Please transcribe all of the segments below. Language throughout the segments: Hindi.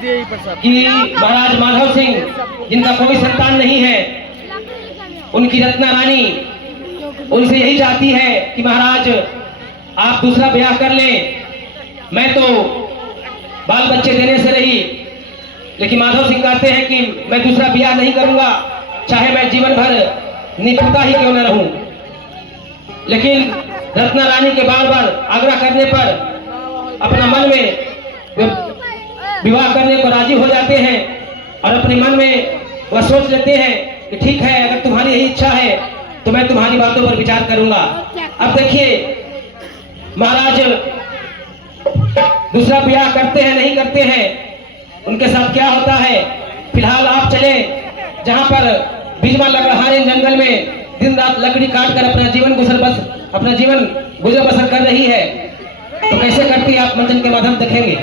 कि महाराज माधव सिंह जिनका कोई संतान नहीं है, उनकी रत्ना रानी उनसे यही चाहती है कि महाराज आप दूसरा ब्याह कर लें। मैं तो बाल बच्चे देने से रही, लेकिन माधव सिंह कहते हैं कि मैं दूसरा ब्याह नहीं करूंगा, चाहे मैं जीवन भर निपुता ही क्यों न रहूं। लेकिन रत्ना रानी के बार बार आग्रह करने पर अपना मन में विवाह करने को राजी हो जाते हैं और अपने मन में वह सोच लेते हैं कि ठीक है, अगर तुम्हारी यही इच्छा है तो मैं तुम्हारी बातों पर विचार करूंगा। अब देखिए महाराज दूसरा ब्याह करते हैं नहीं करते हैं, उनके साथ क्या होता है। फिलहाल आप चले जहां पर बीजमा लकड़हारे जंगल में दिन रात लकड़ी काट कर अपना जीवन गुजर बसर कर रही है। तो कैसे करती है आप मंचन के माध्यम देखेंगे।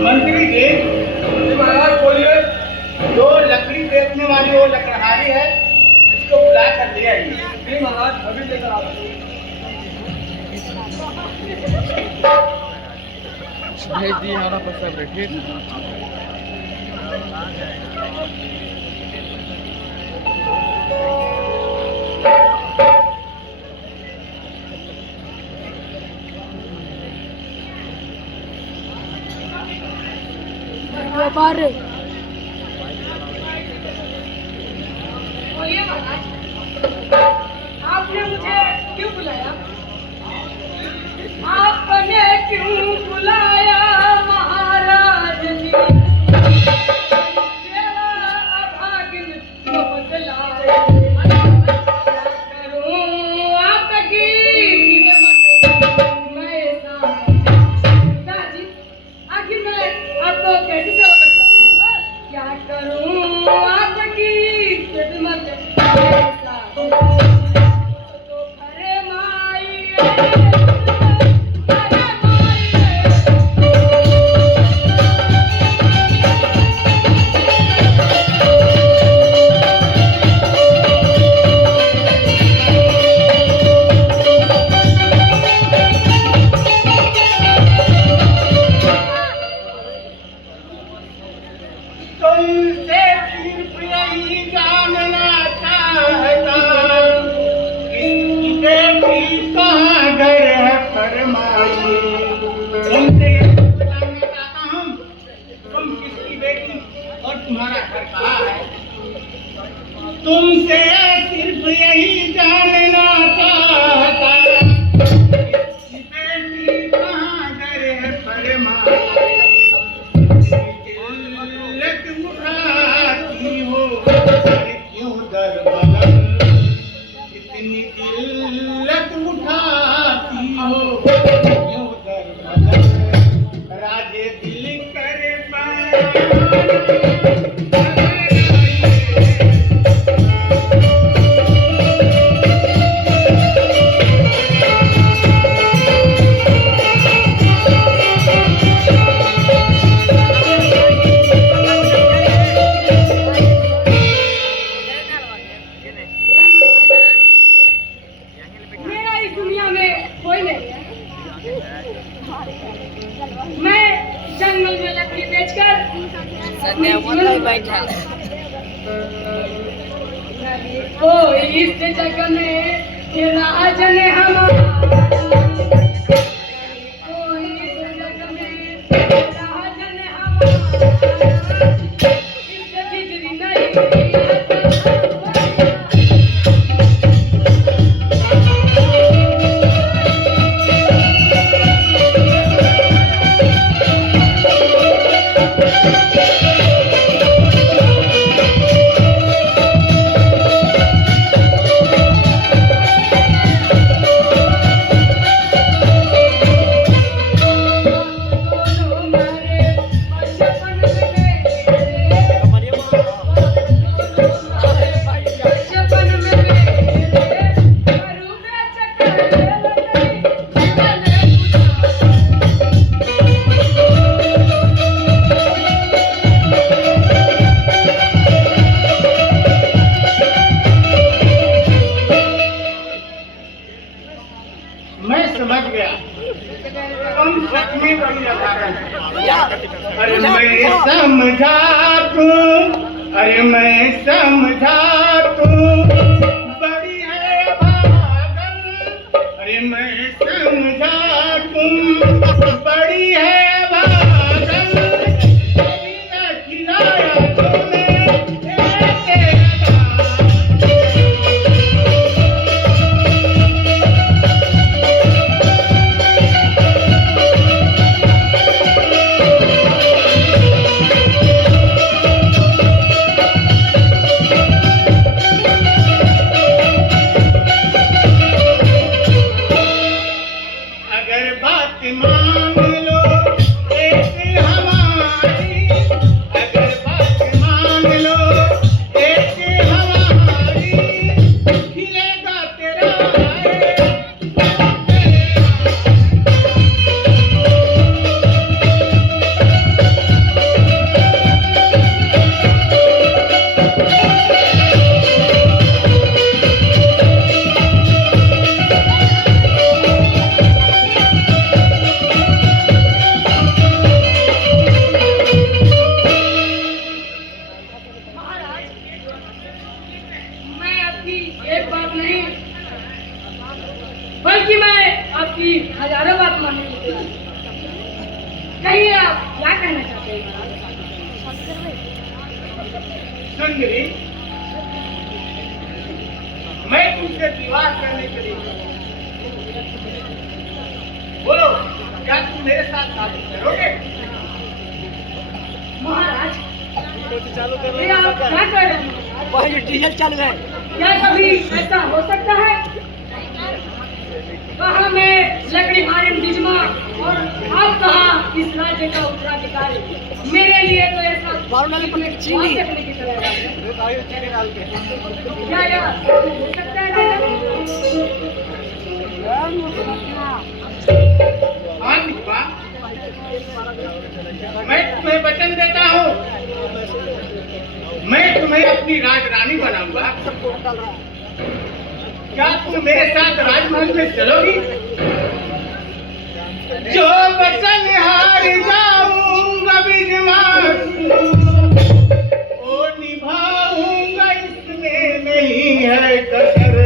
मंत्री जी महाराज बोलिए, जो लकड़ी बेचने वाली वो लकड़हारी है, इसको बुला कर ले आइए। जी महाराज, अभी लेकर आ रहे जी। हमारा पैसा बैठिए। आपने मुझे क्यों बुलाया? आपने क्यों बुलाया महाराज जी? तेरा अभागिन को बदलाए, क्या करूं आपकी खिदमत मैं जी? आखिर मैं आपको कैसे सेवा कर सकती हूँ? क्या करूं आपकी खिदमत तो मेरा इस दुनिया में कोई नहीं है। मैं जंगल में लकड़ी बेचकर ओ इस जग में राजन हमारा, ओ इस जग में राजन हमारा, इस जिगरी नहीं मैं समझ गया तुम सच में बड़ी अभागन हो। अरे मैं समझा तू, अरे मैं समझा तू बड़ी है अभागन, अरे मैं समझा तुम बड़ी है अभागन, कभी न खिलाया तूने मान लो एक हमारी, अगर बात मान लो एक हमारी, खिलेगा तेरा एक बात नहीं बल्कि मैं आपकी हजारों बात मानूंगी। कहिए आप क्या कहना चाहते हैं? सुंदरी, मैं तुमसे विवाह करने के लिए बोलो, क्या तुम मेरे साथ शादी करोगे? महाराज ये आप क्या कर रहे हैं? डीजल चालू है। क्या कभी ऐसा हो सकता है? कहा मैं लकड़ी मारे बिजमा और आप कहा इस राज्य का उत्तराधिकारी। मेरे लिए तो ऐसा चीनी। क्या यार हो सकता है? हाँ दीपा, मैं तुम्हें वचन देता हूँ, मैं तुम्हें अपनी राजरानी बनाऊंगा। क्या तुम मेरे साथ राजमहल में चलोगी? जो वचन हार जाऊंगा बिजमार, वो निभाऊंगा, इसमें नहीं है कसर।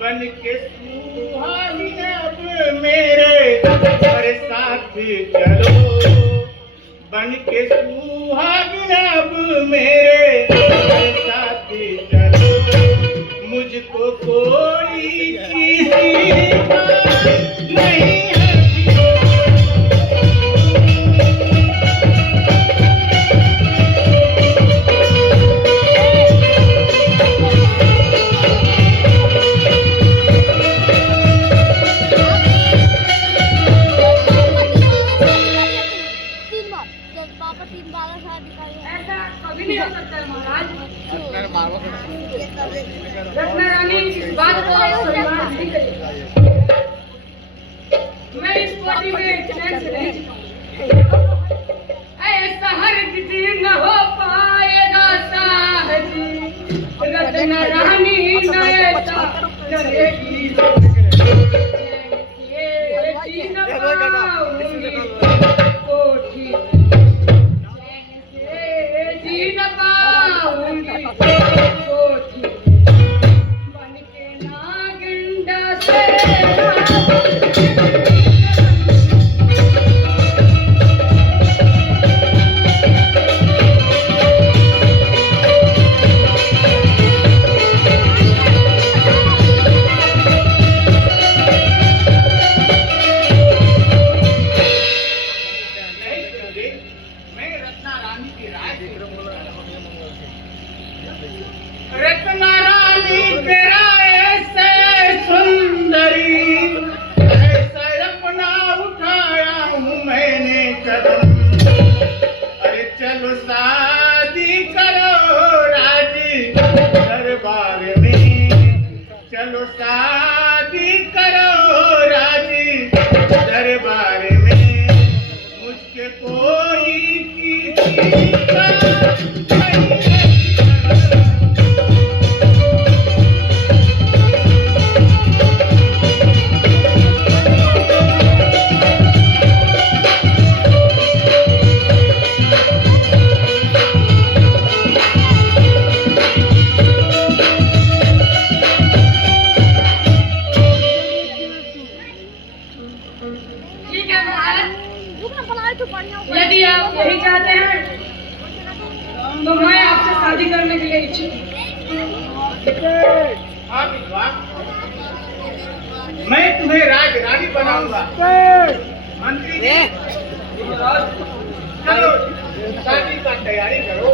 बन के सुहागिन अब मेरे साथ चलो, बन के सुहागिन अब मेरे साथ चलो, मुझको कोई किसी का नहीं है। चैन से नहीं ऐसा हरगिज़ न हो पाएगा साहजी, रत्न रानी न ऐसा करेगी, ये जी न पाऊंगी कोठी, चैन से जी न पाऊंगी कोठी, बन के नागिंडा से नहीं सुनोगे, मैं रत्ना रानी की राज रत्ना रानी तेरा ऐसे सुंदरी, ऐसा अपना उठाया हूँ मैंने कदम, अरे चलो शादी करो राजी दरबार में, चलो शादी करो राजी दरबार में, मुझके कोई किसी का नहीं है। ठीक है महाराज, यदि आप यही चाहते हैं तो मैं आपसे शादी करने के लिए इच्छुक हूँ। हाँ विधवा, मैं तुम्हें राज रानी बनाऊंगा। मंत्री जी, चलो शादी का तैयारी करो।